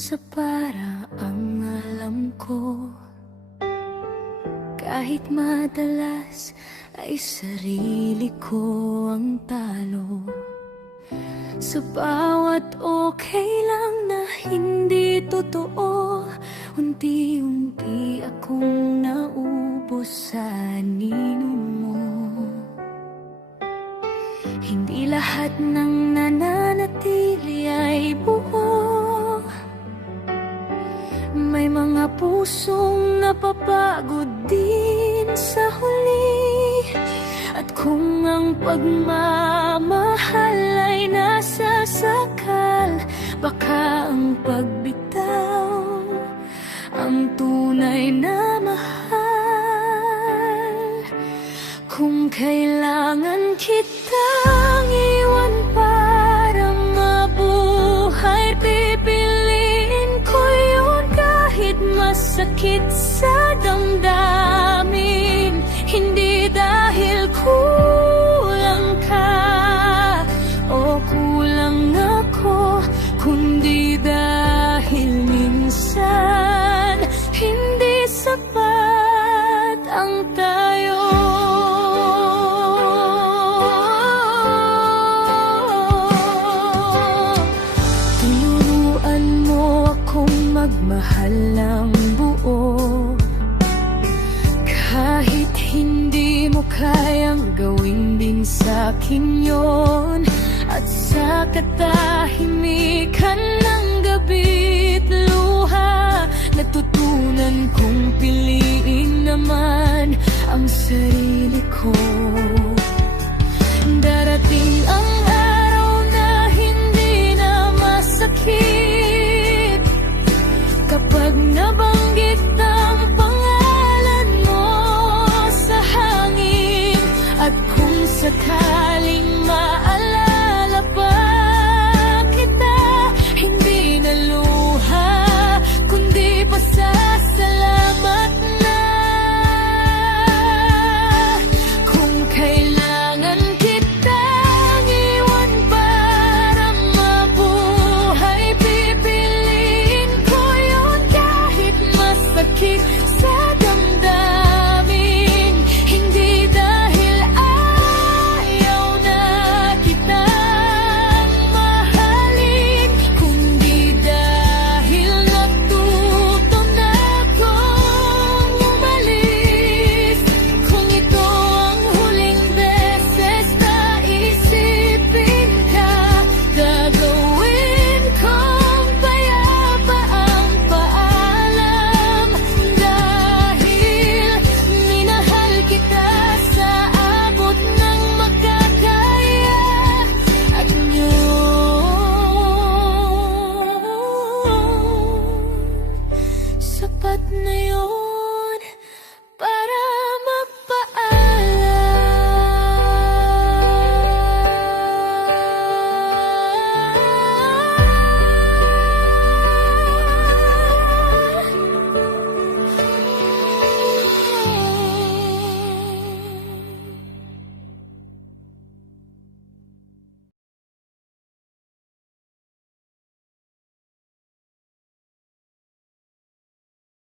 sa paraang alam ko. Kahit madalas ay sarili ko ang talo. Sa bawat okay lang na hindi totoo, unti-unti akong naubos sa anino mo. Hindi lahat ng nananatili ay buo. May mga pusong napapagod din sa huli. At kung ang pagmamahal ay nasasakal, baka ang pagbitaw ang tunay na mahal. Kung kailangan kitang iwan para mabuhay, pipiliin ko yun kahit masakit sa damdamin. Hindi dahil kulang ka o kulang ako, kundi dahil minsan hindi sapat ang tayo. Tinuruan mo akong magmahal ng buo, kahit hindi mo kayang gawin din sa'kin yon. At sa katahimikan ng gabi't luha, natutunan kong piliin naman ang sarili ko. Darating ang araw na hindi na masakit kapag nabanggit ang pangalan mo sa hangin. At kung sakaling maalala pa kita, hindi na luha kundi pasasalamat na. Kung kailangan kitang iwan para mabuhay, pipiliin ko yun kahit masakit